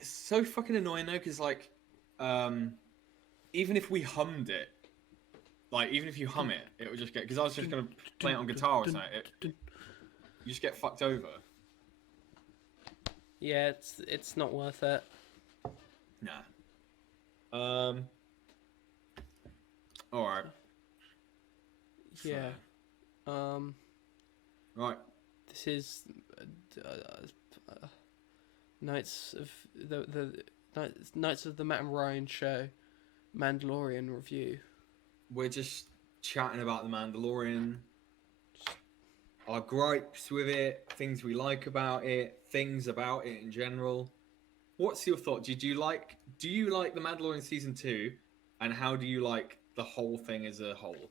it's so fucking annoying though, because like, um, even if we hummed it, like even if you hum it, it would just get. Because I was just gonna play it on guitar or something. You just get fucked over. Yeah, it's not worth it. Nah. Um. All right. Yeah. Fair. Um, Right. this is uh, Knights of Knights of the Matt and Ryan show, Mandalorian review. We're just chatting about the Mandalorian, our gripes with it, things we like about it, things about it in general. What's your thought? Do you like the Mandalorian season 2, and how do you like the whole thing as a whole?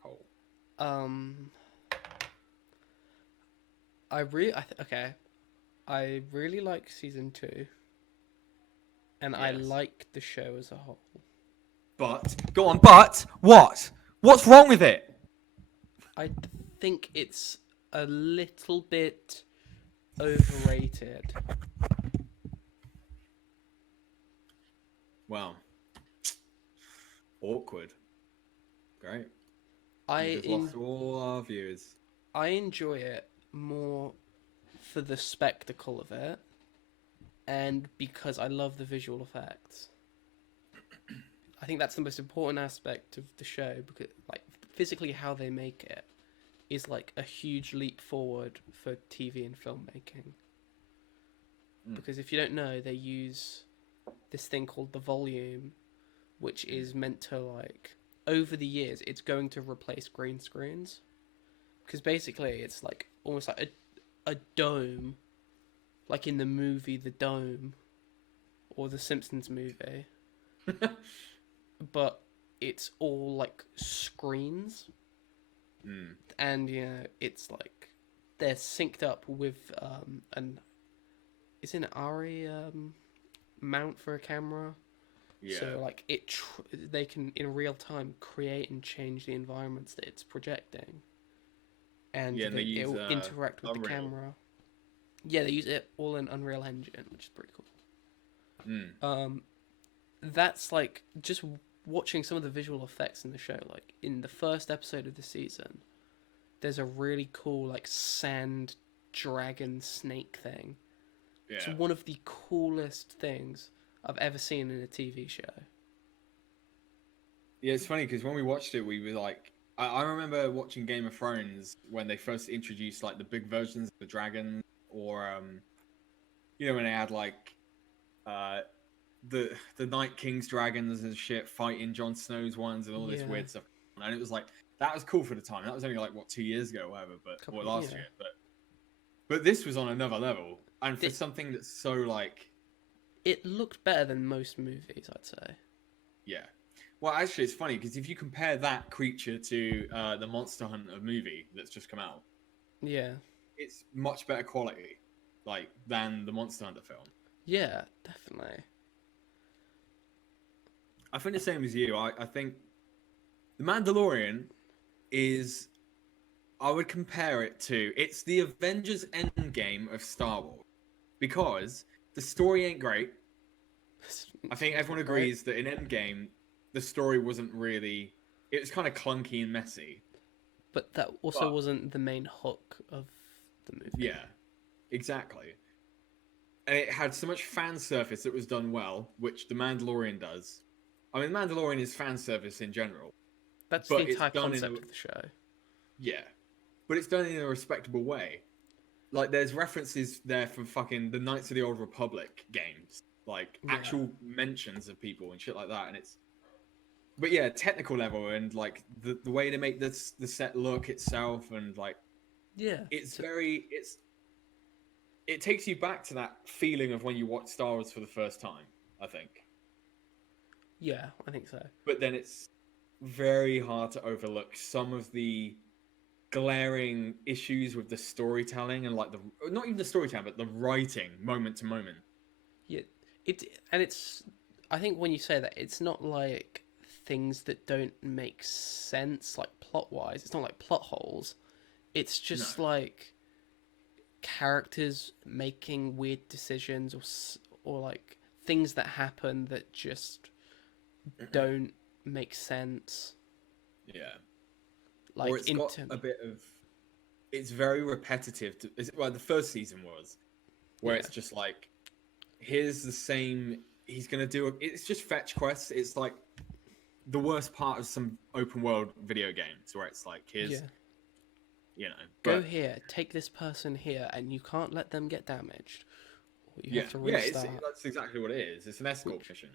Whole. Um, okay. I really like season 2, and I Yes. like the show as a whole. But go on, but what? What's wrong with it? I think it's a little bit overrated. Well, awkward. Great. We I just lost all our viewers. I enjoy it more for the spectacle of it, and because I love the visual effects. I think that's the most important aspect of the show, because like physically how they make it is like a huge leap forward for TV and filmmaking. Because if you don't know, they use this thing called the volume, which is meant to like over the years it's going to replace green screens, because basically it's like almost like a dome, like in the movie The Dome or the Simpsons movie, but it's all like screens. And it's like they're synced up with an is it an ARRI mount for a camera. Yeah. So like they can in real time create and change the environments that it's projecting, and Yeah, and it'll interact with the Unreal. camera. Yeah, they use it all in Unreal Engine, which is pretty cool. That's like just watching some of the visual effects in the show. Like in the first episode of the season, there's a really cool like sand dragon snake thing. Yeah. It's one of the coolest things I've ever seen in a TV show. Yeah, it's funny because when we watched it, we were like, I remember watching Game of Thrones when they first introduced like the big versions of the dragons, or when they had like uh, the Night King's dragons and shit fighting Jon Snow's ones and all this weird stuff, and it was like that was cool for the time. That was only like what 2 years ago, or whatever, or last year, but this was on another level, and for something that's so like, it looked better than most movies, I'd say. Yeah. Well, actually, it's funny because if you compare that creature to the Monster Hunter movie that's just come out, yeah, it's much better quality, like than the Monster Hunter film. Yeah, definitely. I think the same as you. I think the Mandalorian is. I would compare it to it's the Avengers Endgame of Star Wars, because the story ain't great. I think everyone agrees that in Endgame, the story wasn't really. It was kind of clunky and messy. But that also wasn't the main hook of the movie. Yeah, exactly. And it had so much fan service that was done well, which The Mandalorian does. I mean, Mandalorian is fan service in general. That's the entire concept of the show. Yeah. But it's done in a respectable way. Like, there's references there from fucking the Knights of the Old Republic games. Like, actual mentions of people and shit like that. And it's... But yeah, technical level and, like, the way they make the set look itself and, like... Yeah. It's very... It takes you back to that feeling of when you watch Star Wars for the first time, I think. Yeah, I think so. But then it's very hard to overlook some of the glaring issues with the storytelling and like not even the storytelling, but the writing moment to moment. Yeah, it's. I think when you say that, it's not like things that don't make sense, like plot wise. It's not like plot holes. It's just like characters making weird decisions or like things that happen that just don't make sense. Yeah. Like Or it's got a bit of. It's very repetitive. Well, the first season was, where it's just like, here's the same. He's gonna do. It's just fetch quests. It's like the worst part of some open world video games, where it's like, here's, you know, go here, take this person here, and you can't let them get damaged. Or you have to restart. restart. That's exactly what it is. It's an escort mission.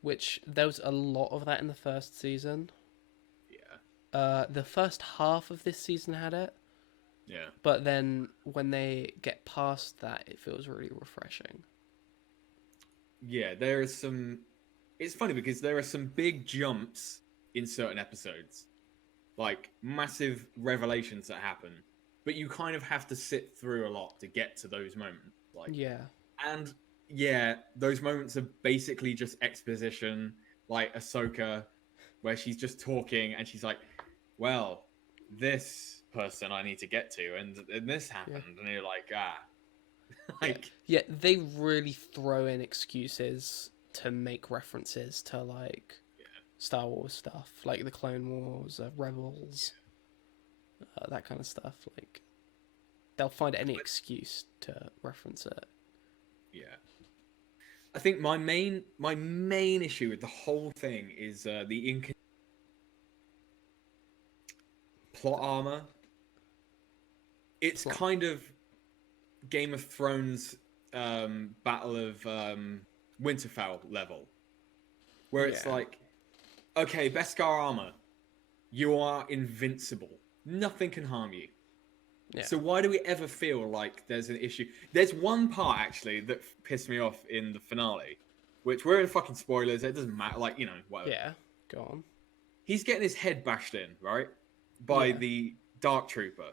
Which there was a lot of that in the first season. Yeah. The first half of this season had it. Yeah. But then when they get past that, it feels really refreshing. Yeah, there is some. It's funny because there are some big jumps in certain episodes, like massive revelations that happen, but you kind of have to sit through a lot to get to those moments. Like, and those moments are basically just exposition, like Ahsoka, where she's just talking and she's like, "Well, this person I need to get to, and this happened," and you're like, they really throw in excuses to make references to like Star Wars stuff, like the Clone Wars, Rebels, that kind of stuff. Like they'll find any excuse to reference it. Yeah, I think my main issue with the whole thing is the plot armor. It's kind of Game of Thrones Battle of Winterfell level, where it's like, okay, Beskar armor, you are invincible. Nothing can harm you. Yeah. So why do we ever feel like there's an issue? There's one part, actually, that pissed me off in the finale, which we're in fucking spoilers. It doesn't matter. Like, you know, whatever. Yeah, go on. He's getting his head bashed in, right? By the Dark Trooper.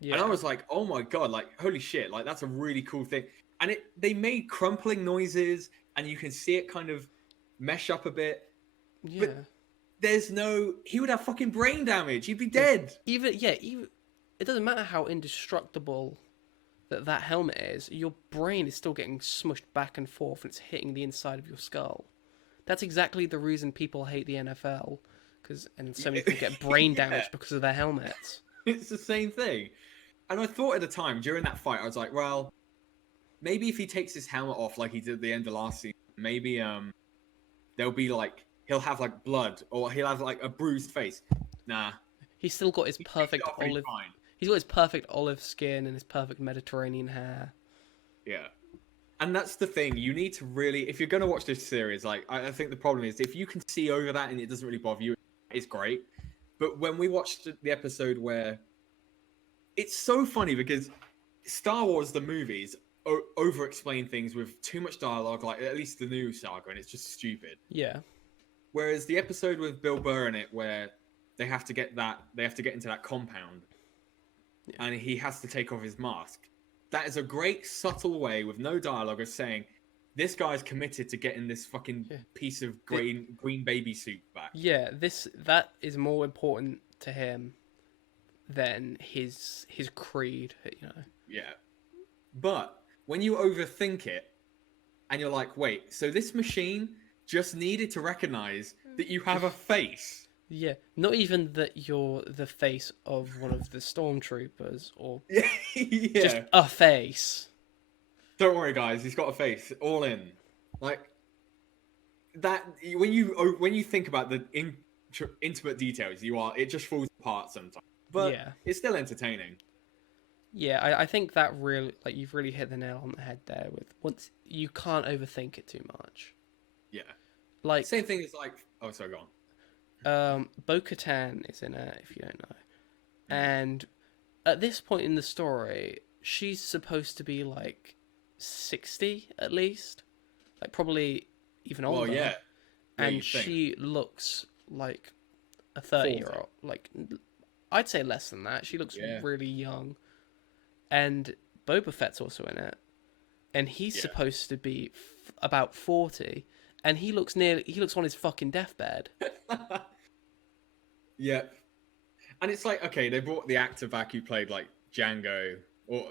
Yeah. And I was like, oh my god, like, holy shit, like, that's a really cool thing. And they made crumpling noises, and you can see it kind of mesh up a bit. Yeah. But there's no... He would have fucking brain damage. He'd be dead. Even it doesn't matter how indestructible that helmet is. Your brain is still getting smushed back and forth, and it's hitting the inside of your skull. That's exactly the reason people hate the NFL. And so many people get brain damage because of their helmets. It's the same thing. And I thought at the time, during that fight, I was like, well, maybe if he takes his helmet off like he did at the end of last season, maybe there'll be like, he'll have like blood, or he'll have like a bruised face. Nah. He's still got his perfect olive... He's got his perfect olive skin and his perfect Mediterranean hair. Yeah. And that's the thing, you need to really... If you're going to watch this series, like, I think the problem is, if you can see over that and it doesn't really bother you, it's great. But when we watched the episode where... It's so funny because Star Wars, the movies, over-explain things with too much dialogue, like at least the new saga, and it's just stupid. Yeah. Whereas the episode with Bill Burr in it, where they have to get into that compound, and he has to take off his mask. That is a great, subtle way, with no dialogue, of saying, this guy's committed to getting this fucking piece of green baby suit back. Yeah, that is more important to him than his creed, you know. Yeah. But when you overthink it, and you're like, wait, so this machine just needed to recognize that you have a face. Yeah, not even that you're the face of one of the stormtroopers, or just a face. Don't worry, guys, he's got a face. All in. Like, that, when you think about the intimate details, it just falls apart sometimes. But it's still entertaining. Yeah, I think that really, like, you've really hit the nail on the head there. Once you can't overthink it too much. Yeah. Like, same thing as like, oh, sorry, go on. Bo-Katan is in it, if you don't know. And at this point in the story, she's supposed to be like 60 at least, like probably even older. Well, yeah. And she looks like a 30-year-old. Like, I'd say less than that. She looks really young. And Boba Fett's also in it, and he's supposed to be about 40, and he looks on his fucking deathbed. Yep. And it's like, okay, they brought the actor back who played like Django, or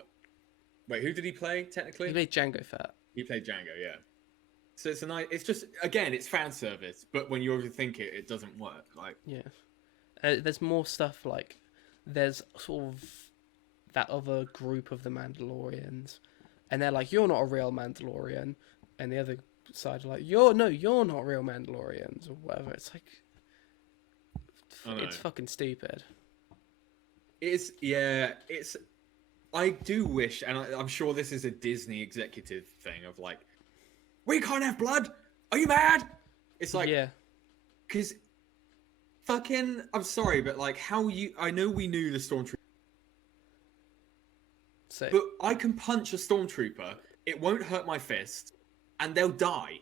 Wait, who did he play He technically? played Django Fett. He played Django, yeah. So it's a nice. It's just again, it's fan service, but when you overthink it, it doesn't work. Like, Yeah. There's more stuff like there's sort of that other group of the Mandalorians, and they're like, "You're not a real Mandalorian," and the other side are like, you're not real Mandalorians," or whatever. It's like, it's fucking stupid. it's yeah, it's. I do wish, and I'm sure this is a Disney executive thing of like, we can't have blood. Are you mad? It's like, yeah, because fucking, I'm sorry, but like, how you? I know we knew the stormtrooper. so But I can punch a stormtrooper, it won't hurt my fist, and they'll die.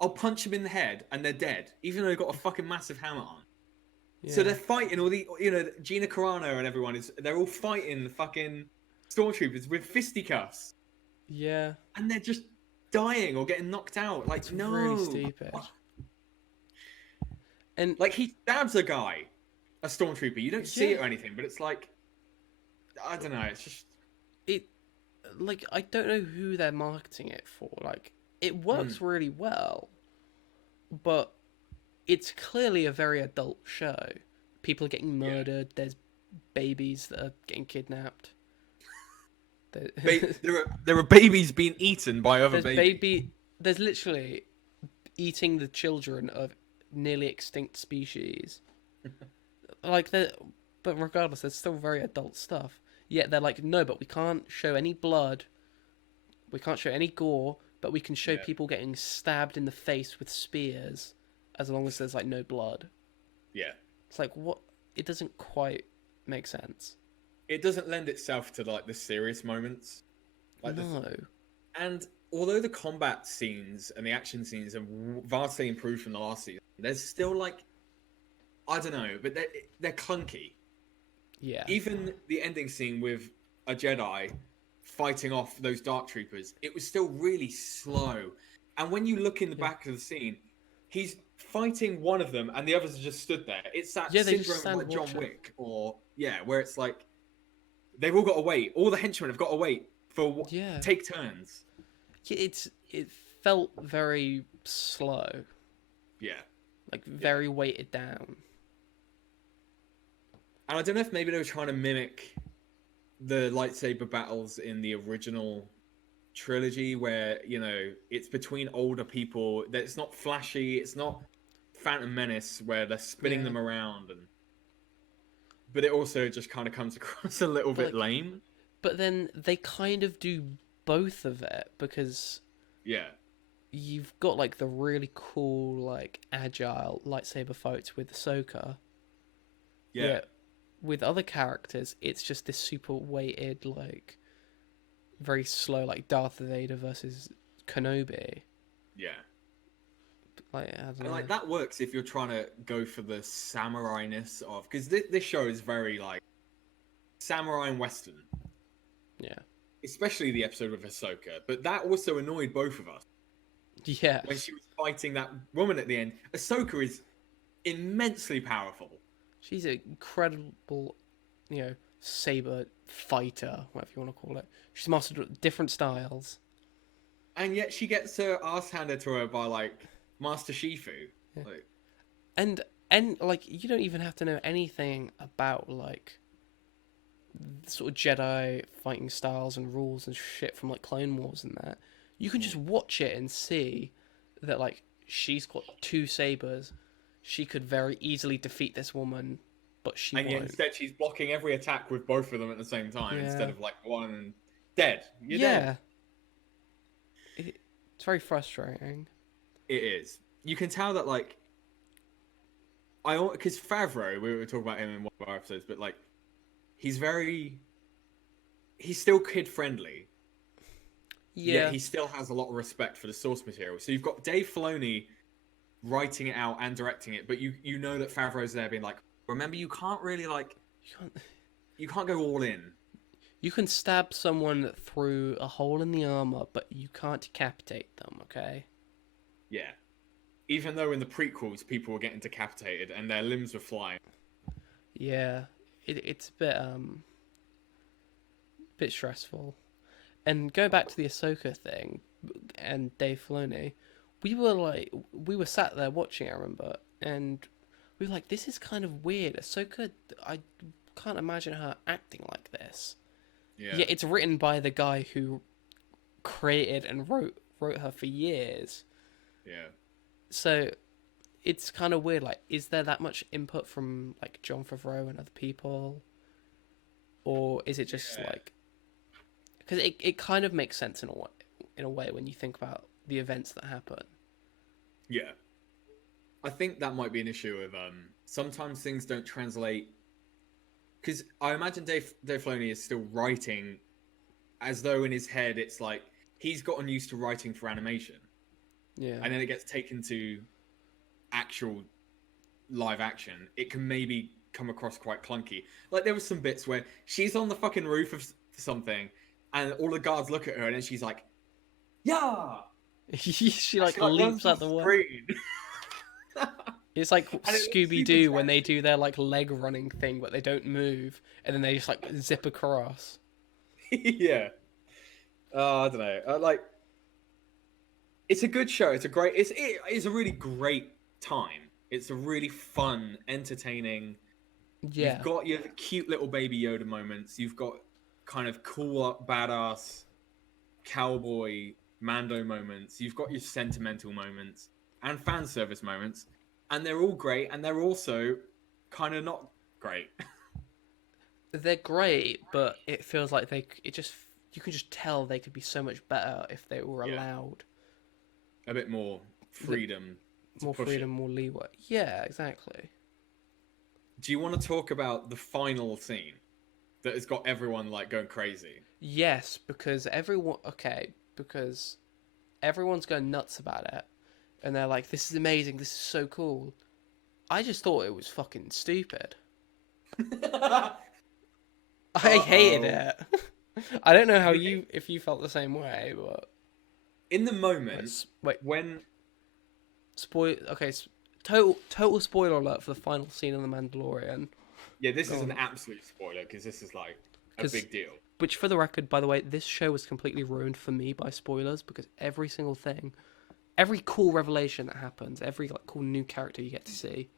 I'll punch them in the head, and they're dead, even though they've got a fucking massive hammer on. yeah. So they're fighting all the, Gina Carano and everyone they're all fighting the fucking stormtroopers with fisticuffs. Yeah. And they're just dying or getting knocked out. Like, It's no. really stupid. And Like, he stabs a guy, a stormtrooper. You don't see it or anything, but it's like, I don't know, it's just... like, I don't know who they're marketing it for. Like, it works really well, but it's clearly a very adult show. People are getting murdered. There's babies that are getting kidnapped. There are babies being eaten by other babies. There's literally eating the children of nearly extinct species. But regardless, there's still very adult stuff. Yet they're like, no, but we can't show any blood. We can't show any gore, but we can show people getting stabbed in the face with spears, as long as there's like no blood. Yeah. It's like, what? It doesn't quite make sense. It doesn't lend itself to like the serious moments. Like No. And although the combat scenes and the action scenes are vastly improved from the last season, there's still like, I don't know, but they're clunky. Yeah. Even the ending scene with a Jedi fighting off those dark troopers, it was still really slow. And when you look in the back of the scene, he's fighting one of them and the others are just stood there. It's that syndrome of like John Wick, or where it's like they've all got to wait. All the henchmen have got to wait for take turns. Yeah, it felt very slow. Yeah. Like very weighted down. And I don't know if maybe they were trying to mimic the lightsaber battles in the original trilogy, where it's between older people. That it's not flashy. It's not Phantom Menace where they're spinning them around, but it also just kind of comes across a little bit lame. But then they kind of do both of it, because you've got like the really cool, like agile lightsaber fights with Ahsoka. Yeah. With other characters, it's just this super weighted, like very slow, like Darth Vader versus Kenobi. Yeah. Like, I don't know. Like that works if you're trying to go for the samurai-ness of, because this show is very like samurai and western. Yeah. Especially the episode with Ahsoka, but that also annoyed both of us. Yeah. When she was fighting that woman at the end, Ahsoka is immensely powerful. She's an incredible, saber fighter, whatever you want to call it. She's mastered different styles. And yet she gets her ass handed to her by, like, Master Shifu. Yeah. Like... And like, you don't even have to know anything about, like, sort of Jedi fighting styles and rules and shit from, like, Clone Wars and that. You can just watch it and see that, like, she's got two sabers. She could very easily defeat this woman, but she won't. Yet instead she's blocking every attack with both of them at the same time instead of like one and dead. You're dead. It's very frustrating. It is. You can tell that like because Favreau, we were talking about him in one of our episodes, but like he's still kid friendly. Yeah. Yet he still has a lot of respect for the source material. So you've got Dave Filoni writing it out and directing it, but you know that Favreau's there being like, remember, you can't really like, you can't go all in. You can stab someone through a hole in the armor, but you can't decapitate them, okay? Yeah. Even though in the prequels people were getting decapitated and their limbs were flying. Yeah, it's a bit stressful. And going back to the Ahsoka thing and Dave Filoni, we were sat there watching, I remember, and we were like, this is kind of weird. Ahsoka, I can't imagine her acting like this. Yeah. It's written by the guy who created and wrote her for years. Yeah. So it's kind of weird. Like, is there that much input from like Jon Favreau and other people, or is it just like? Because it kind of makes sense in a way when you think about the events that happen. Yeah. I think that might be an issue of sometimes things don't translate. Because I imagine Dave Filoni is still writing as though in his head it's like he's gotten used to writing for animation. Yeah. And then it gets taken to actual live action. It can maybe come across quite clunky. Like there was some bits where she's on the fucking roof of something and all the guards look at her and then she's like, yeah! she like leaps out the way. It's like Scooby-Doo when they do their like leg running thing, but they don't move, and then they just like zip across. Yeah. I don't know. Like, it's a good show. It's a really great time. It's a really fun, entertaining. Yeah. You've got your cute little baby Yoda moments. You've got kind of cool, badass cowboy Mando moments. You've got your sentimental moments and fan service moments. And they're all great, and they're also kind of not great. They're great, but it feels like you can just tell they could be so much better if they were allowed a bit more freedom. More freedom, more leeway. Yeah, exactly. Do you want to talk about the final scene that has got everyone like going crazy? Yes, because everyone's going nuts about it. And they're like, this is amazing, this is so cool. I just thought it was fucking stupid. I hated it. I don't know how if you felt the same way, but... In the moment, when... Total spoiler alert for the final scene of The Mandalorian. Yeah, this is an absolute spoiler, because this is like a big deal. Which, for the record, by the way, this show was completely ruined for me by spoilers, because every single thing... Every cool revelation that happens, every like cool new character you get to see,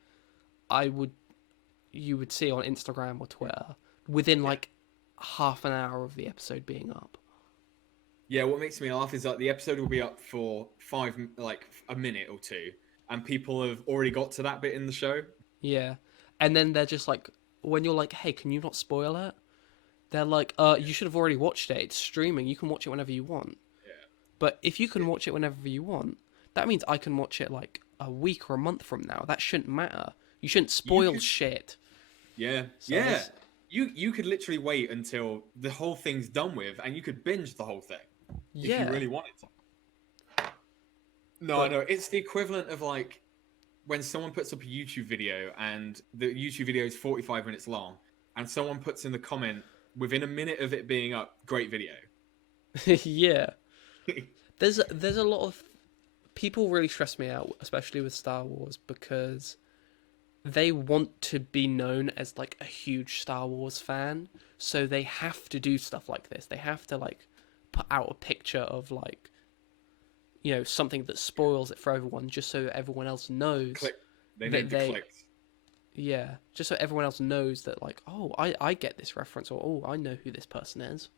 you would see on Instagram or Twitter within like half an hour of the episode being up. Yeah, what makes me laugh is like the episode will be up for a minute or two, and people have already got to that bit in the show. Yeah, and then they're just like, when you're like, hey, can you not spoil it? They're like, you should have already watched it. It's streaming. You can watch it whenever you want. Yeah. But if you can watch it whenever you want, that means I can watch it like a week or a month from now. That shouldn't matter. You shouldn't spoil shit. Yeah, so yeah. You could literally wait until the whole thing's done with, and you could binge the whole thing if you really wanted to. No, it's the equivalent of like when someone puts up a YouTube video and the YouTube video is 45 minutes long, and someone puts in the comment within a minute of it being up, great video. Yeah. There's a lot of people really stress me out, especially with Star Wars, because they want to be known as like a huge Star Wars fan, so they have to do stuff like this. They have to like put out a picture of like, you know, something that spoils it for everyone, just so everyone else knows. They need the clicks. Yeah, just so everyone else knows that like, oh, I get this reference, or oh, I know who this person is.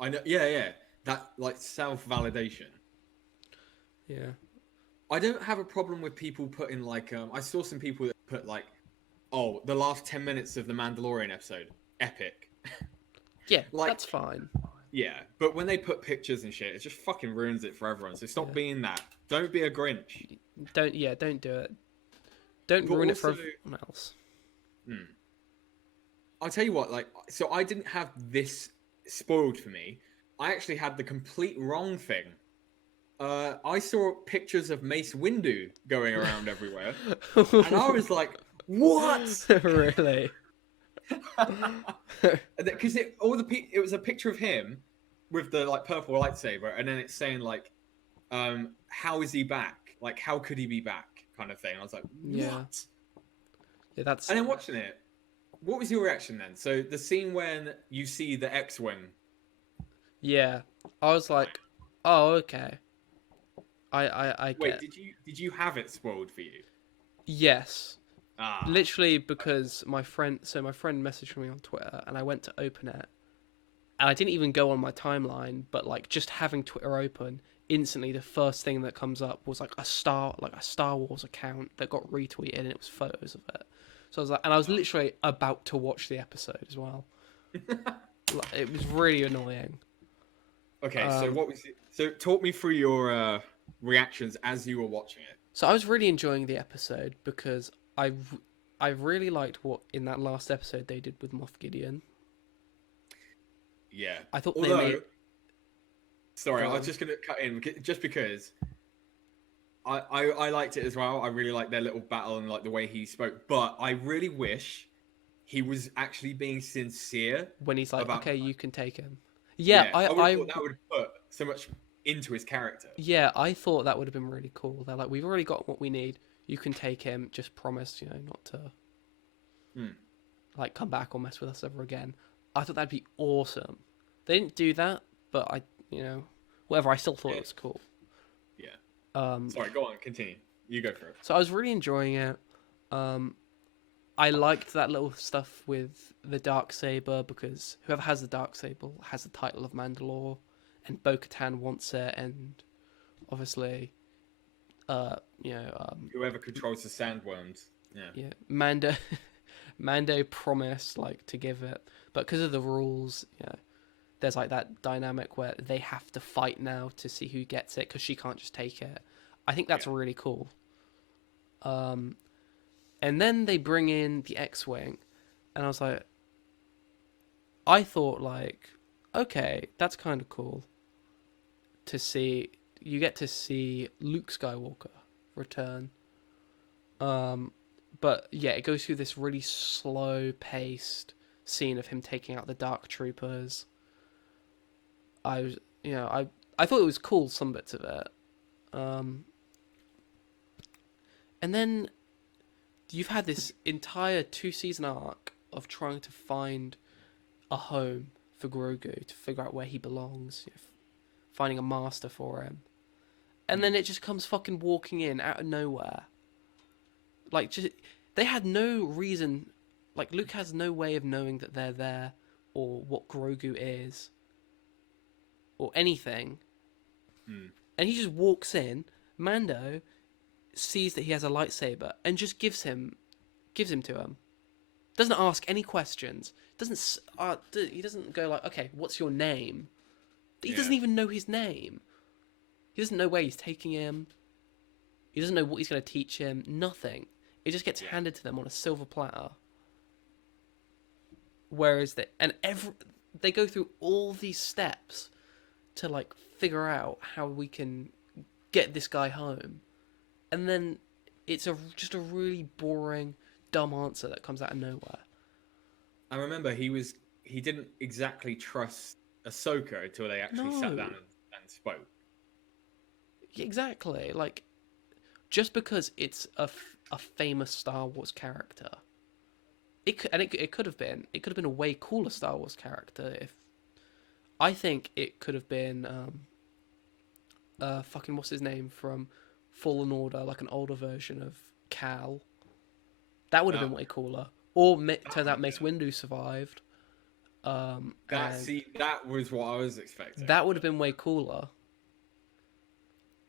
I know. Yeah. That like self-validation. Yeah. I don't have a problem with people putting like I saw some people that put like, oh, the last 10 minutes of the Mandalorian episode, epic. Yeah, like, that's fine. Yeah, but when they put pictures and shit, it just fucking ruins it for everyone. So stop being that. Don't be a Grinch. Don't do it. Don't ruin it for everyone else. I'll tell you what, like, so I didn't have this spoiled for me. I actually had the complete wrong thing. I saw pictures of Mace Windu going around everywhere, and I was like, "What?" Really? Because it was a picture of him with the like purple lightsaber, and then it's saying like, "How is he back? Like, how could he be back?" kind of thing. And I was like, "What?" Yeah, that's. And then watching it, what was your reaction then? So the scene when you see the X-wing. Yeah, I was like, oh, okay. I Wait, get. did you have it spoiled for you? Yes, Ah, literally because my friend messaged me on Twitter, and I went to open it, and I didn't even go on my timeline, but like just having Twitter open, instantly the first thing that comes up was like a Star Wars account that got retweeted, and it was photos of it. So I was like, and I was literally about to watch the episode as well. Like, it was really annoying. okay. So Um, what was it? So talk me through your reactions as you were watching it. so I was really enjoying the episode because I really liked what in that last episode they did with Moff Gideon. Yeah. I thought they Although, made sorry, go I was on. just gonna cut in just because I liked it as well. I really liked their little battle and like the way he spoke. But I really wish he was actually being sincere When he's like, about. okay, you can take him. Yeah, Yeah, I would have thought that would have put so much into his character. yeah, I thought that would have been really cool. They're like, we've already got what we need. You can take him. Just promise, not to Hmm. like come back or mess with us ever again. I thought that'd be awesome. They didn't do that, but whatever. I still thought Yeah. it was cool. Yeah. Um, Sorry, go on, continue. You go for it. so I was really enjoying it. I liked that little stuff with the dark saber because whoever has the dark saber has the title of Mandalore, and Bo-Katan wants it, and obviously, uh, you know, um, Whoever controls the sandworms. Yeah. yeah, Mando promised like to give it, but because of the rules, there's like that dynamic where they have to fight now to see who gets it because she can't just take it. I think that's Yeah. really cool. And then they bring in the X-wing, and I was like, I thought like, okay, that's kind of cool to see. You get to see Luke Skywalker return. But yeah, it goes through this really slow-paced scene of him taking out the Dark Troopers. I was, I thought it was cool, some bits of it. And then you've had this entire two-season arc of trying to find a home for Grogu to figure out where he belongs, finding a master for him, and then it just comes fucking walking in out of nowhere. Like, just they had no reason. Like, Luke has no way of knowing that they're there or what Grogu is or anything, Hmm. and he just walks in. Mando sees that he has a lightsaber and just gives him to him. Doesn't ask any questions. He doesn't go like, okay, what's your name? He Yeah. doesn't even know his name. He doesn't know where he's taking him. He doesn't know what he's going to teach him. Nothing. It just gets Yeah. handed to them on a silver platter. Whereas they go through all these steps to like figure out how we can get this guy home, and then it's just a really boring, dumb answer that comes out of nowhere. I remember he didn't exactly trust Ahsoka until they actually sat No. down and spoke. Exactly. Like, just because it's a famous Star Wars character, it could have been a way cooler Star Wars character if I think it could have been fucking what's his name from Fallen Order, like an older version of Cal. That would have been way cooler. Or turns out Mace Windu survived. And That was what I was expecting. that would have been way cooler.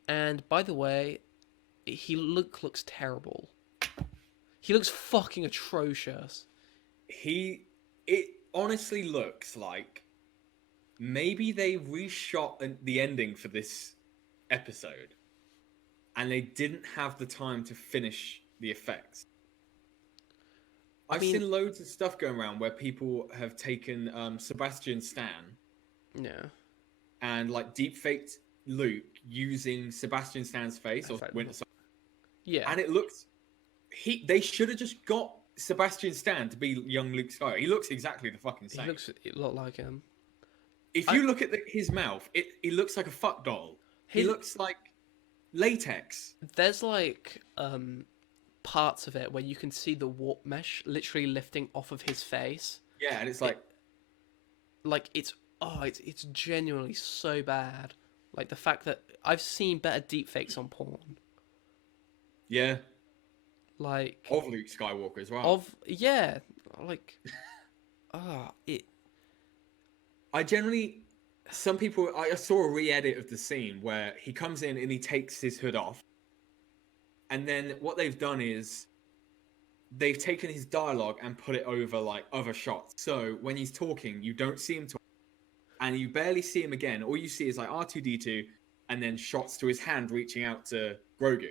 And by the way, looks terrible. He looks fucking atrocious. It honestly looks like maybe they reshot the ending for this episode and they didn't have the time to finish the effects. I've seen loads of stuff going around where people have taken Sebastian Stan and like deepfaked Luke using Sebastian Stan's face or Winter Soldier. Yeah. And it looks they should have just got Sebastian Stan to be young Luke Skywalker. He looks exactly the fucking same. He looks a lot like him. If you look at his mouth, he looks like a fuck doll. He looks like latex. There's like parts of it where you can see the warp mesh literally lifting off of his face. Yeah, and it's like oh, it's genuinely so bad. Like the fact that I've seen better deepfakes on porn. Yeah, Like of Luke Skywalker as well. of yeah, like it I generally, some people, I saw a re-edit of the scene where he comes in and he takes his hood off, and then what they've done is they've taken his dialogue and put it over like other shots. So when he's talking, you don't see him talk, and you barely see him again. All you see is like R2D2, and then shots to his hand reaching out to Grogu,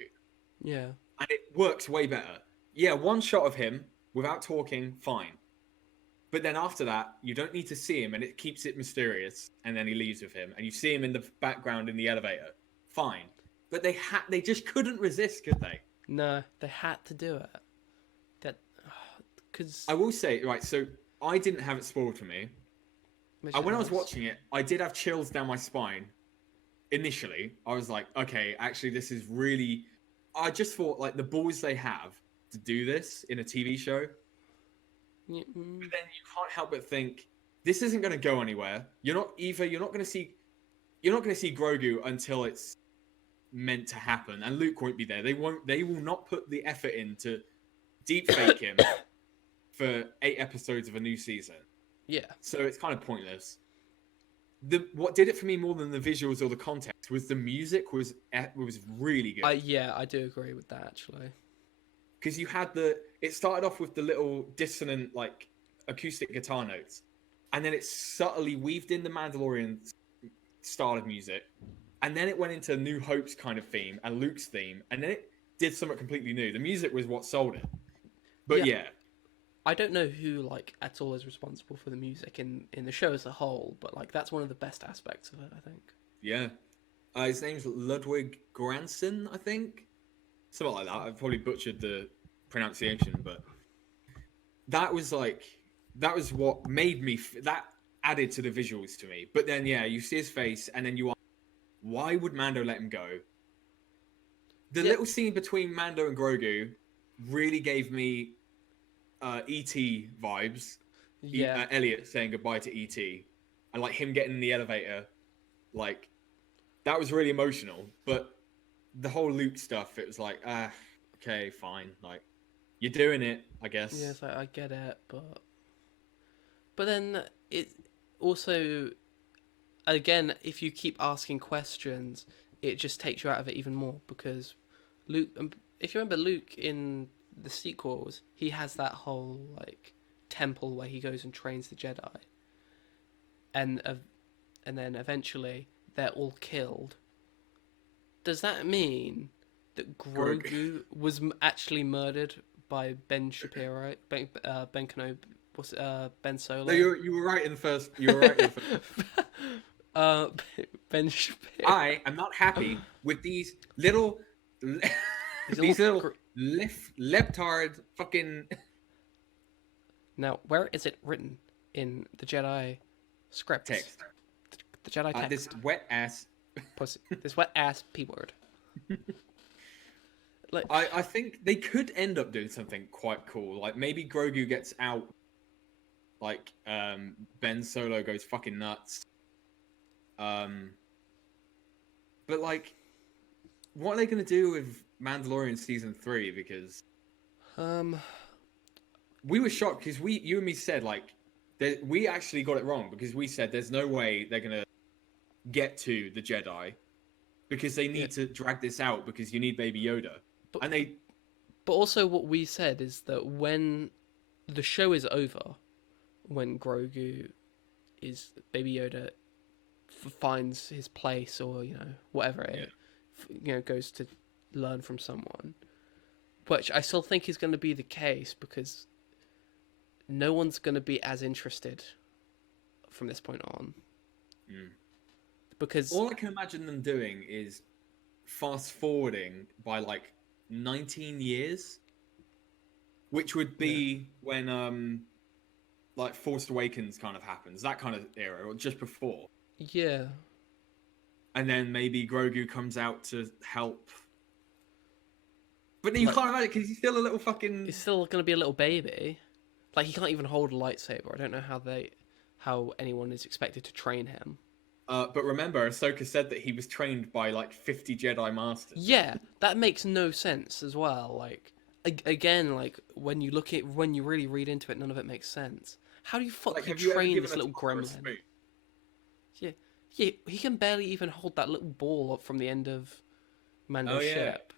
yeah. and it works way better. Yeah, one shot of him without talking, fine. But then after that, you don't need to see him, and it keeps it mysterious. And then he leaves with him, and you see him in the background in the elevator. Fine, but they just couldn't resist, could they? No, they had to do it. That because I will say, right. So I didn't have it spoiled for me. And when I was watching it, I did have chills down my spine. Initially, I was like, okay, actually, this is really. I just thought like the balls they have to do this in a TV show. Yeah, But then you can't help but think this isn't going to go anywhere. You're not going to see Grogu until it's meant to happen, and Luke won't be there. They will not put the effort in to deepfake him for 8 episodes of a new season. yeah. So it's kind of pointless. What did it for me more than the visuals or the context was the music was really good. Yeah, I do agree with that actually. Because you had it started off with the little dissonant like acoustic guitar notes, and then it subtly weaved in the Mandalorian style of music, and then it went into New Hope's kind of theme and Luke's theme, and then it did something completely new. The music was what sold it. But yeah. I don't know who like at all is responsible for the music in the show as a whole, but like that's one of the best aspects of it, I think. Yeah. His name's Ludwig Göransson, I think. Something like that. I've probably butchered the pronunciation, but that was what made me that added to the visuals to me. But then you see his face, and then you are, why would Mando let him go? The little scene between Mando and Grogu really gave me E.T. vibes. Yeah. Elliot saying goodbye to E.T. and like him getting in the elevator, like that was really emotional. But the whole Luke stuff, it was like, okay, fine. Like, you're doing it, I guess. Yeah, it's like, I get it, but then it also, again, if you keep asking questions, it just takes you out of it even more, because Luke, if you remember Luke in the sequels, he has that whole, like, temple where he goes and trains the Jedi. And then eventually they're all killed. Does that mean that Grogu was actually murdered by Ben Shapiro, Ben Kenobi, Ben Solo? No, you were right in the first. You were right in the first. Ben Shapiro. I am not happy with these little, leptard fucking. Now, where is it written in the Jedi script? Text. The Jedi text. This wet ass. Pussy. This wet ass P word. Like, I think they could end up doing something quite cool. Like maybe Grogu gets out. Like Ben Solo goes fucking nuts. But like, what are they gonna do with Mandalorian season 3? Because we were shocked because you and me said like we actually got it wrong, because we said there's no way they're gonna get to the Jedi because they need to drag this out because you need Baby Yoda. But also what we said is that when the show is over, when Grogu is Baby Yoda finds his place, or whatever it goes to learn from someone, which I still think is going to be the case, because no one's going to be as interested from this point on. Because all I can imagine them doing is fast forwarding by like 19 years, which would be when like Force Awakens kind of happens, that kind of era, or just before. Yeah. And then maybe Grogu comes out to help. But then you can't imagine, because he's still a little fucking. He's still going to be a little baby. Like, he can't even hold a lightsaber. I don't know how how anyone is expected to train him. But remember, Ahsoka said that he was trained by like 50 Jedi Masters. Yeah, that makes no sense as well. Like, again, like when you really read into it, none of it makes sense. How do you Like, fucking have you ever train given this a little toddler a gremlin? spoon? Yeah, yeah, he can barely even hold that little ball up from the end of Mando's Oh, yeah. ship.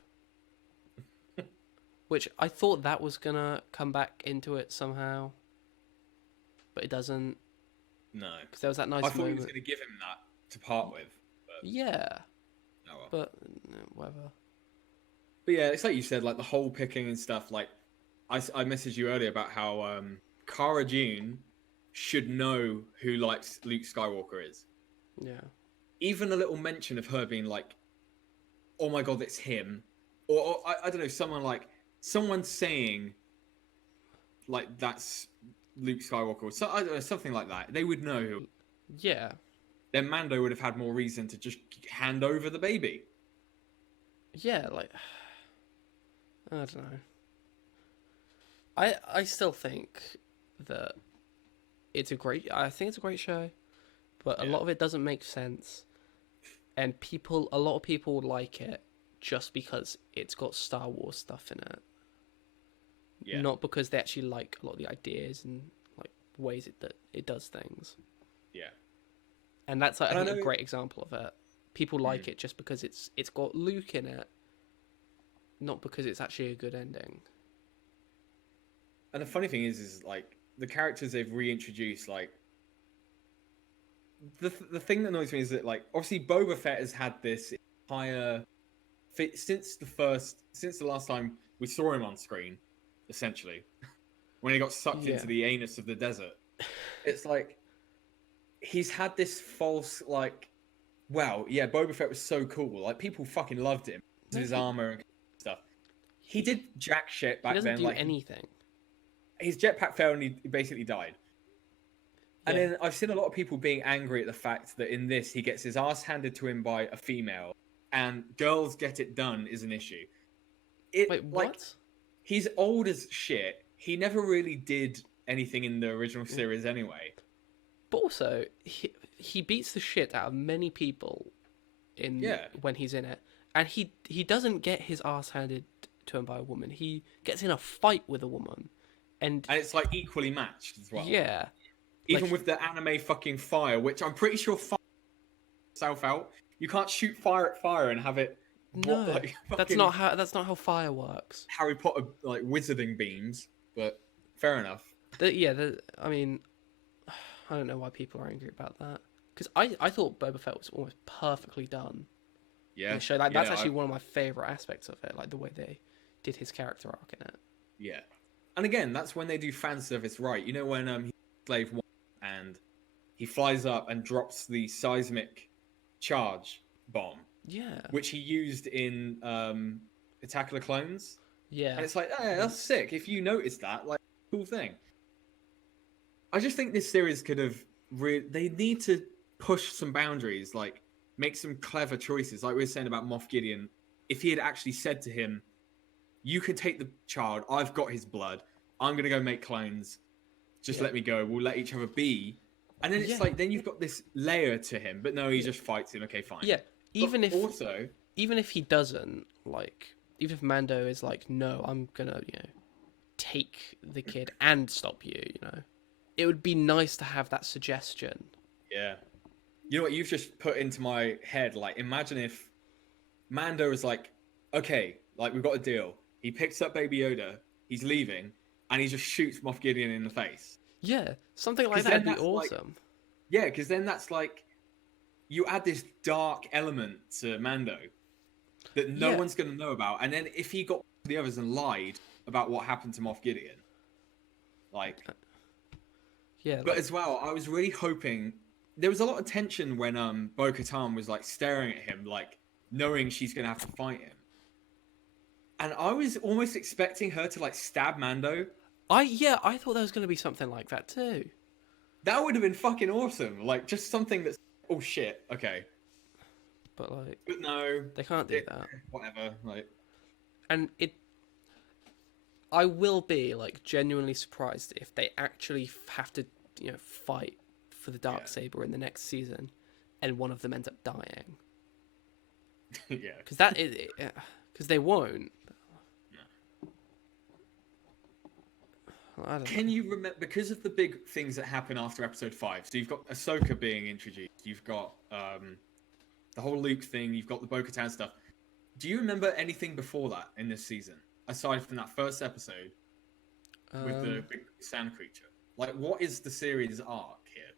Which I thought that was gonna come back into it somehow, but it doesn't. No. Because there was that nice I thought moment. he was going to give him that to part with. But, Yeah, oh well. but whatever. But yeah, it's like you said, like the whole picking and stuff. Like, I messaged you earlier about how Cara Dune should know who Luke Skywalker is. Yeah. Even a little mention of her being like, "Oh my god, it's him," or I don't know, someone saying like that's Luke Skywalker, so I don't know, something like that. They would know who. Yeah. Then Mando would have had more reason to just hand over the baby. Yeah, like I don't know. I still think that I think it's a great show, but a lot of it doesn't make sense. And a lot of people like it just because it's got Star Wars stuff in it. Yeah. Not because they actually like a lot of the ideas and like ways that it does things. Yeah. And that's like, I think a great example of it. People like it just because it's got Luke in it, not because it's actually a good ending. And the funny thing is like the characters they've reintroduced, like the thing that annoys me is that like obviously Boba Fett has had this entire since the last time we saw him on screen, essentially, when he got sucked into the anus of the desert. It's like he's had this false like, wow, yeah, Boba Fett was so cool. Like people fucking loved him, his armor and stuff. He did jack shit back then. He doesn't do like anything. His jetpack fell and he basically died. And then I've seen a lot of people being angry at the fact that in this he gets his ass handed to him by a female, and girls get it done is an issue. Wait, what? Like, he's old as shit. He never really did anything in the original series anyway. But also, he beats the shit out of many people when he's in it, and he doesn't get his ass handed to him by a woman. He gets in a fight with a woman, and it's like equally matched as well. Yeah. Even with the anime fucking fire, which I'm pretty sure fire itself out. You can't shoot fire at fire and have it. No, that's not how fire works. Harry Potter like wizarding beams, but fair enough. I mean, I don't know why people are angry about that, because I thought Boba Fett was almost perfectly done. Yeah, in the show. That's actually one of my favorite aspects of it, like the way they did his character arc in it. Yeah, and again, that's when they do fan service right. You know when he's Slave One and he flies up and drops the seismic charge bomb. Yeah. Which he used in Attack of the Clones. Yeah. And it's like, oh, that's sick. If you noticed that, like, cool thing. I just think this series could have they need to push some boundaries, like make some clever choices. Like we were saying about Moff Gideon, if he had actually said to him, "You can take the child. I've got his blood. I'm gonna go make clones. Just let me go. We'll let each other be." And then it's like, then you've got this layer to him, but no, he just fights him. Okay, fine. Yeah. Even if he doesn't, like, even if Mando is like, no, I'm gonna, take the kid and stop you, it would be nice to have that suggestion. Yeah. You know what you've just put into my head? Like, imagine if Mando is like, okay, like, we've got a deal. He picks up Baby Yoda, he's leaving, and he just shoots Moff Gideon in the face. Yeah, something like that would be awesome. Yeah, because then that's like, you add this dark element to Mando that no one's going to know about. And then if he got the others and lied about what happened to Moff Gideon, like... Yeah. But as well, I was really hoping... There was a lot of tension when Bo-Katan was like staring at him, like knowing she's going to have to fight him. And I was almost expecting her to like stab Mando. I thought there was going to be something like that too. That would have been fucking awesome. Like, just something that's... Oh, shit. Okay. But, like... But no. They can't do that. Whatever. Like... And I will be, like, genuinely surprised if they actually have to, fight for the Darksaber in the next season, and one of them ends up dying. Yeah. Because they won't. I don't Can know. you remember, because of the big things that happen after episode 5? So you've got Ahsoka being introduced, you've got the whole Luke thing, you've got the Bo-Katan stuff. Do you remember anything before that in this season, aside from that first episode with the big sand creature? Like, what is the series arc here?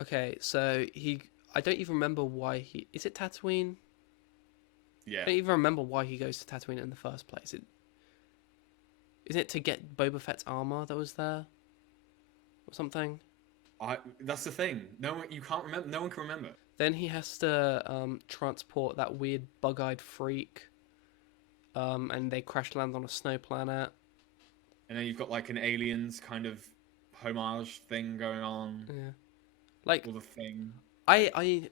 Okay, so I don't even remember why he... Is it Tatooine? Yeah. I don't even remember why he goes to Tatooine in the first place. Is it to get Boba Fett's armor that was there? Or something? That's the thing. You can't remember. No one can remember. Then he has to transport that weird bug-eyed freak. And they crash land on a snow planet. And then you've got like an aliens kind of homage thing going on. Yeah. Like, Or the thing. I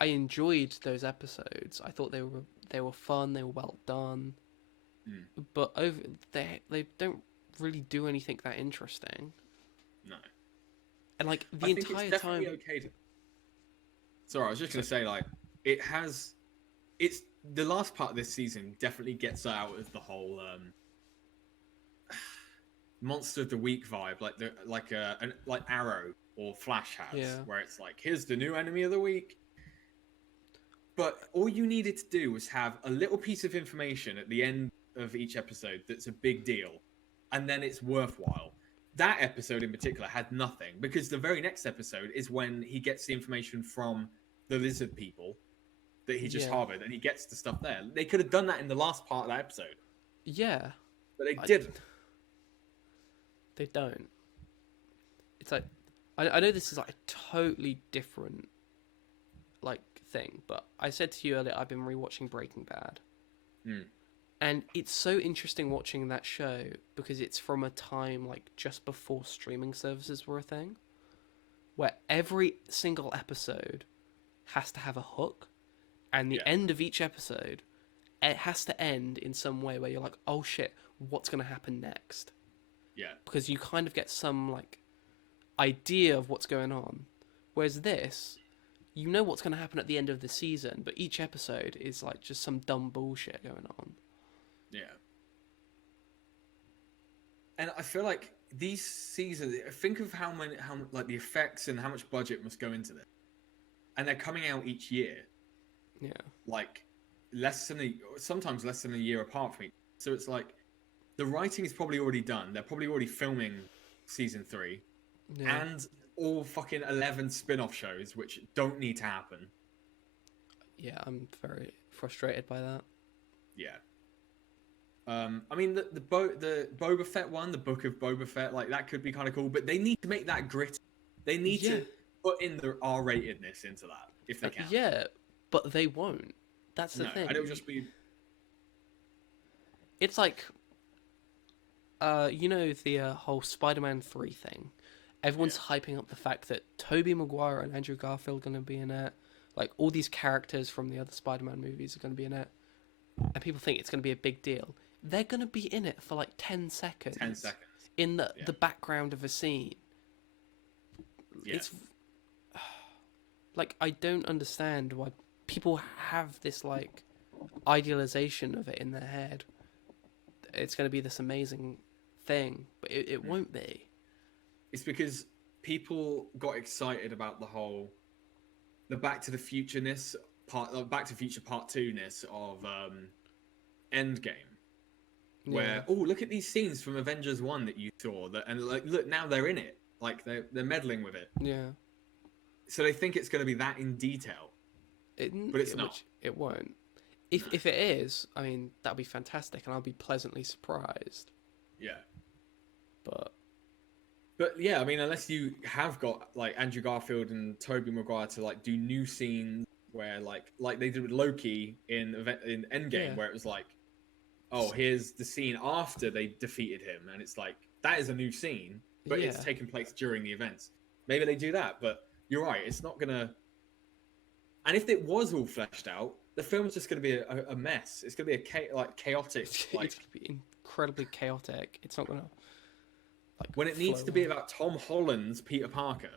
enjoyed those episodes. I thought they were fun, they were well done. But they don't really do anything that interesting. No. And like the I think entire it's definitely time. okay to... Sorry, I was just gonna say, like, it's the last part of this season definitely gets out of the whole monster of the week vibe, like Arrow or Flash has, where it's like, here's the new enemy of the week. But all you needed to do was have a little piece of information at the end of each episode that's a big deal, and then it's worthwhile. That episode in particular had nothing, because the very next episode is when he gets the information from the lizard people that he just harbored, and he gets the stuff there. They could have done that in the last part of that episode. Yeah. But they didn't. They don't. It's like, I know this is like a totally different like thing, but I said to you earlier, I've been rewatching Breaking Bad. And it's so interesting watching that show because it's from a time like just before streaming services were a thing, where every single episode has to have a hook, and the end of each episode, it has to end in some way where you're like, oh shit, what's going to happen next? Yeah. Because you kind of get some like idea of what's going on. Whereas this, you know what's going to happen at the end of the season, but each episode is like just some dumb bullshit going on. Yeah. And I feel like these seasons, think of how like the effects and how much budget must go into this. And they're coming out each year. Yeah. Like sometimes less than a year apart from each. So it's like the writing is probably already done. They're probably already filming season 3. Yeah. And all fucking 11 spin-off shows which don't need to happen. Yeah, I'm very frustrated by that. Yeah. I mean, the Boba Fett one, the Book of Boba Fett, like that could be kind of cool, but they need to make that gritty. They need to put in the R-ratedness into that if they can. Yeah, but they won't. That's the thing. And it'll just be. It's like, you know, the whole Spider-Man 3 thing. Everyone's hyping up the fact that Tobey Maguire and Andrew Garfield are going to be in it. Like all these characters from the other Spider-Man movies are going to be in it, and people think it's going to be a big deal. They're going to be in it for like 10 seconds. 10 seconds. In the background of a scene. Yeah. It's like, I don't understand why people have this like idealization of it in their head. It's going to be this amazing thing, but it won't be. It's because people got excited about the Back to the Future-ness Back to Future Part 2-ness of Endgame. Where look at these scenes from Avengers 1 that you saw, and like look, now they're in it, like they're meddling with it. Yeah. So they think it's going to be that in detail, but it's not. It won't. If it is, I mean, that'll be fantastic, and I'll be pleasantly surprised. Yeah. But yeah, I mean, unless you have got like Andrew Garfield and Tobey Maguire to like do new scenes where like they did with Loki in Endgame, where it was like, oh, here's the scene after they defeated him, and it's like that is a new scene, but it's taking place during the events. Maybe they do that, but you're right, it's not gonna. And if it was all fleshed out, the film's just gonna be a mess. It's gonna be chaotic. Like, it's gonna be incredibly chaotic. It's not gonna. When it needs to be about Tom Holland's Peter Parker,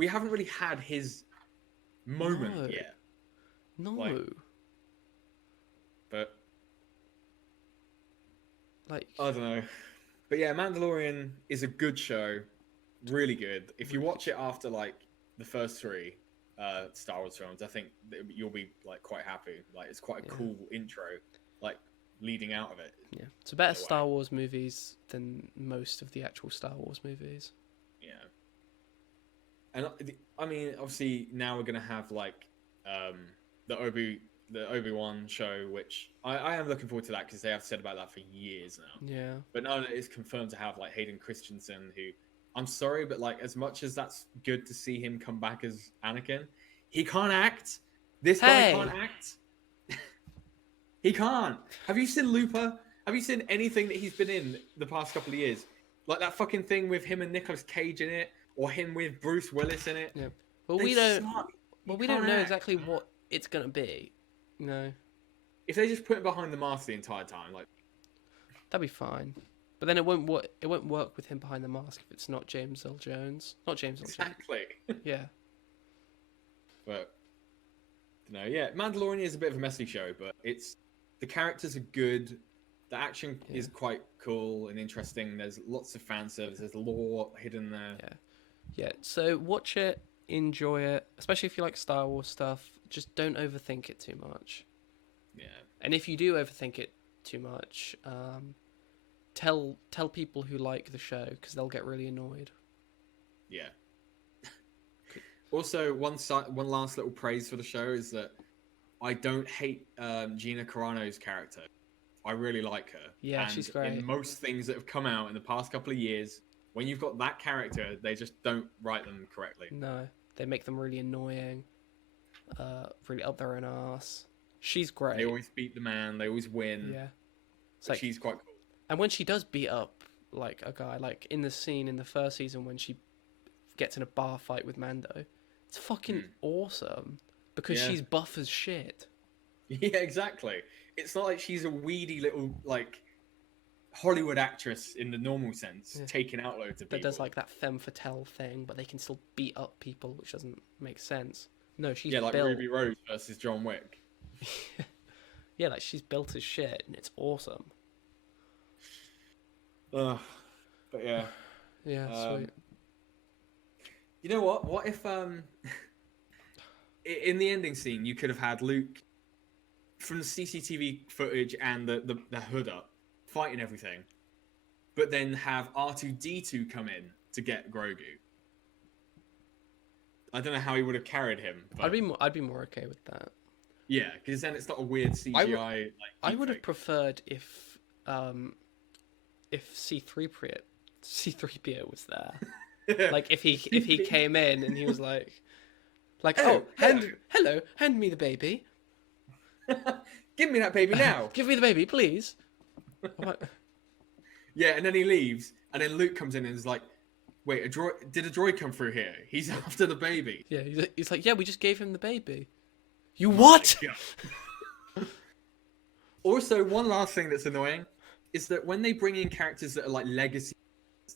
we haven't really had his moment No. yet. No. Like, but Like, I don't know. But yeah, Mandalorian is a good show, really good. If you watch it after like the first three Star Wars films, I think you'll be like quite happy. Like it's quite a cool intro, like leading out of it. yeah, it's a better Star Wars movies than most of the actual Star Wars movies. Yeah. And I mean, obviously now we're gonna have like the Obi-Wan show, which I am looking forward to that because they have said about that for years now. Yeah. But now that it's confirmed to have like Hayden Christensen, who I'm sorry, but like as much as that's good to see him come back as Anakin, he can't act. This guy can't act. He can't. Have you seen Looper? Have you seen anything that he's been in the past couple of years? Like that fucking thing with him and Nicolas Cage in it, or him with Bruce Willis in it. Yeah. Well, we don't know exactly what it's gonna be. You know. If they just put him behind the mask the entire time, like that'd be fine. But then it won't work with him behind the mask if it's not James Earl Jones. Not James Earl Jones. Exactly. Yeah. But yeah, Mandalorian is a bit of a messy show, but the characters are good. The action is quite cool and interesting. There's lots of fan service. There's lore hidden there. Yeah. So watch it, enjoy it, especially if you like Star Wars stuff. Just don't overthink it too much. Yeah. And if you do overthink it too much, tell people who like the show because they'll get really annoyed. Yeah. Also, one last little praise for the show is that I don't hate Gina Carano's character. I really like her. Yeah, and she's great. In most things that have come out in the past couple of years, when you've got that character, they just don't write them correctly. No, they make them really annoying, really up their own arse. She's great. They always beat the man. They always win. Yeah, she's quite cool. And when she does beat up like a guy, like in the scene in the first season when she gets in a bar fight with Mando, it's fucking awesome because she's buff as shit. Yeah, exactly. It's not like she's a weedy little like Hollywood actress in the normal sense, taking out loads of people. That does like that femme fatale thing, but they can still beat up people, which doesn't make sense. No, she's like built... Ruby Rose versus John Wick. Yeah, like she's built as shit, and it's awesome. But yeah. Yeah, sweet. You know what? What if in the ending scene you could have had Luke from the CCTV footage and the hood up fighting everything, but then have R2-D2 come in to get Grogu. I don't know how he would have carried him. But... I'd be more okay with that. Yeah, because then it's not a weird CGI. I would have preferred if C-3PO was there. Like if he came in and he was like hello, hand me the baby. Give me that baby now. Give me the baby, please. Yeah, and then he leaves, and then Luke comes in and is like, wait, did a droid come through here? He's after the baby. Yeah, he's like, yeah, we just gave him the baby. You what? Also, one last thing that's annoying is that when they bring in characters that are like legacy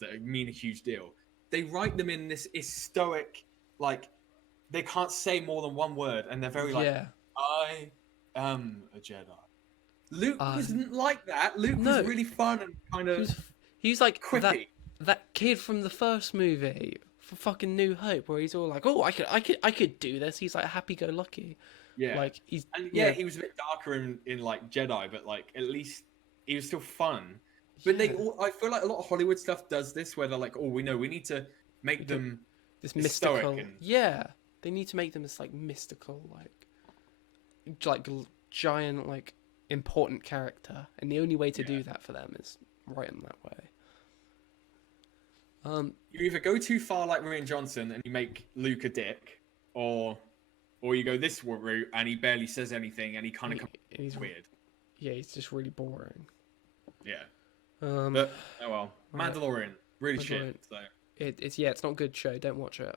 that mean a huge deal, they write them in this stoic, like, they can't say more than one word, and they're very like, I am a Jedi. Luke wasn't like that. Luke was really fun and kind of. He's like quippy. That kid from the first movie, for fucking New Hope, where he's all like, "Oh, I could do this." He's like happy-go-lucky. Yeah, like he's he was a bit darker in like Jedi, but like at least he was still fun. But I feel like a lot of Hollywood stuff does this, where they're like, "Oh, we need to make them this mystical." Yeah, they need to make them this like mystical, like giant, like important character, and the only way to do that for them is write them that way. You either go too far like Rian Johnson and you make Luke a dick, or you go this route and he barely says anything and he kind of comes weird. Yeah, he's just really boring. Yeah. But oh well, Mandalorian, really shit. So it's not a good show. Don't watch it.